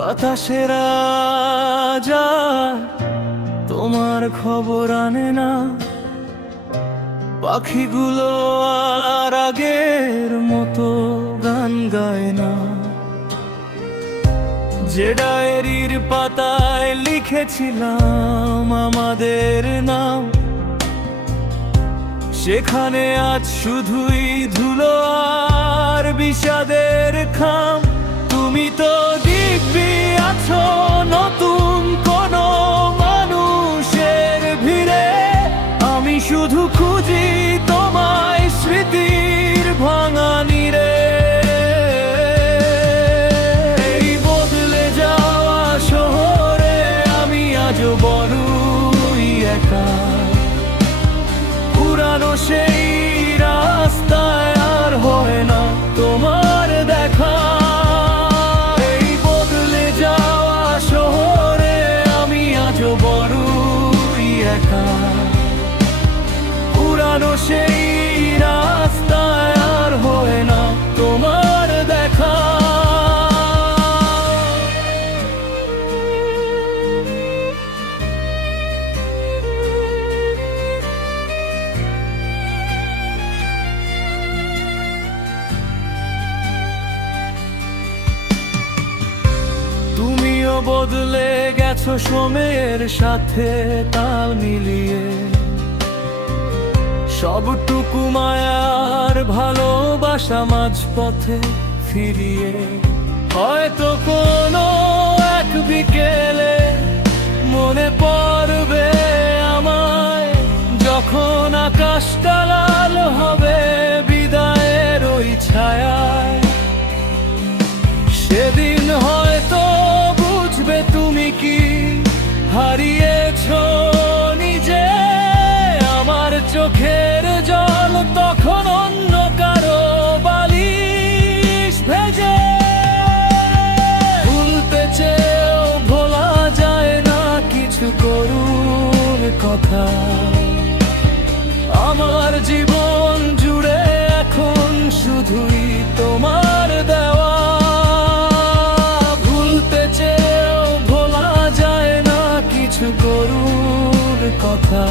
বাতাসের আজাদ তোমার খবর আনে না, পাখিগুলো আর আগের মতো গান গায় না। যে ডায়েরির পাতায় লিখেছিলাম আমাদের নাম, সেখানে আজ শুধুই ধুলো আর বিষাদের খাম। তুমি তো দিব্যি আছো নতুন কোনো মানুষের ভিড়ে, আমি শুধু খুঁজি তোমায় স্মৃতির ভাঙা নীড়ে। এই বদলে যাওয়া শহরে আমি আজও বড়ই একা, পুরানো সেই রাস্তায় আর হয় না তোমার দেখা। এই বদলে যাওয়া শহরে আমি আজও বড়ই একা, পুরানো সেই রাস্তায় আর হয় না তোমার দেখা। তুমিও বদলে গেছো সময়ের সাথে তাল মিলিয়ে, সবটুকু মায়ার ভালোবাসা মাঝপথে ফিরিয়ে। হয়তো কোনো এক বিকেলে মনে পড়বে আমায়, যখন আকাশটা লাল হবে বিদায়ের ওই ছায়ায়। সেদিন হয়তো বুঝবে তুমি কি হারিয়েছো নিজে। আমার চোখের জল তখন অন্য কারো বালিশ ভেজে। ভুলতে চেয়েও ভোলা যায় না কিছু করুণ কথা, আমার জীবন জুড়ে এখন শুধুই তোমার দেওয়া। ভুলতে চেয়েও ভোলা যায় না কিছু করুণ কথা।